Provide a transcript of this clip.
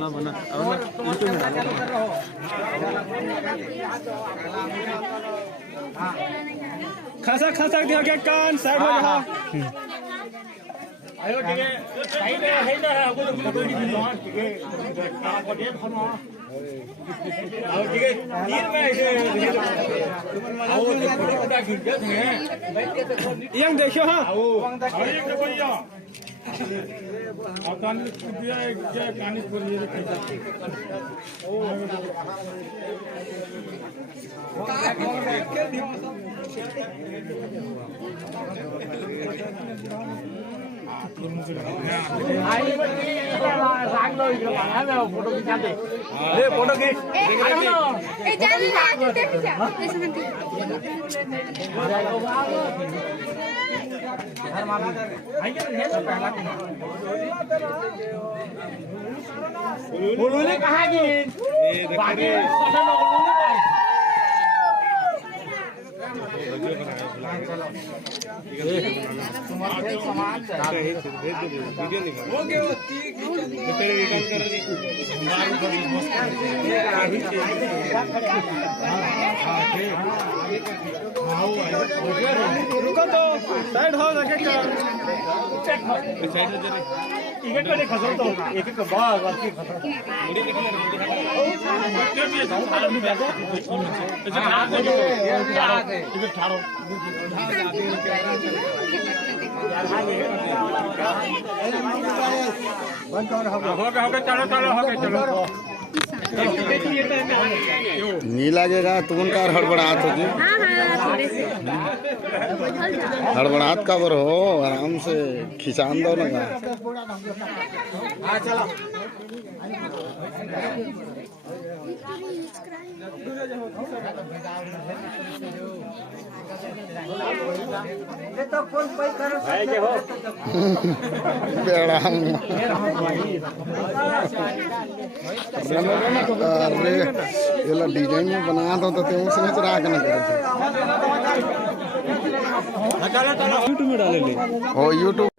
बना बना और मैं यूट्यूब में डालूंगा। खसा खसा दिया क्या कान साइड हो जा। आयो ठीक है साइड है ना को तो फोटो नहीं दिलो ठीक है को दे खनो आओ ठीक है तीन में ऐसे आओ फोटो उठा खींच दे यंग देखो हां आओ अरे देखो या आकान दिया एक क्या कानिस पर ये खींचा ओ आई सांग लो इकडे बघा ना फोटो खिचाते ले फोटो खींच ए जानी ना ते खिचा ऐसे म्हणते हर माला आई के हे पहला बोलूले कहां की ये बाकी पता ना बोलूले तुम्हारे सामान वीडियो निकाल ओके तेरे रिकॉर्ड कर दी रुको तो साइड हो जाके साइड हो जा टिकट पे खसो तो एक एक बार बाकी खसो मुड़ी कितनी बच्चे भी आदमी बैठो ऐसे टिकट छाड़ो नहीं लगेगा तुम कार हड़बड़ाहट होगी। हड़बड़ाहट का बर हो आराम से खिंचान दो ना। अरे ये डिजाइन में बना दो तो उसने चुरा के ना करे। यूट्यूब में डालेंगे हो यूट्यूब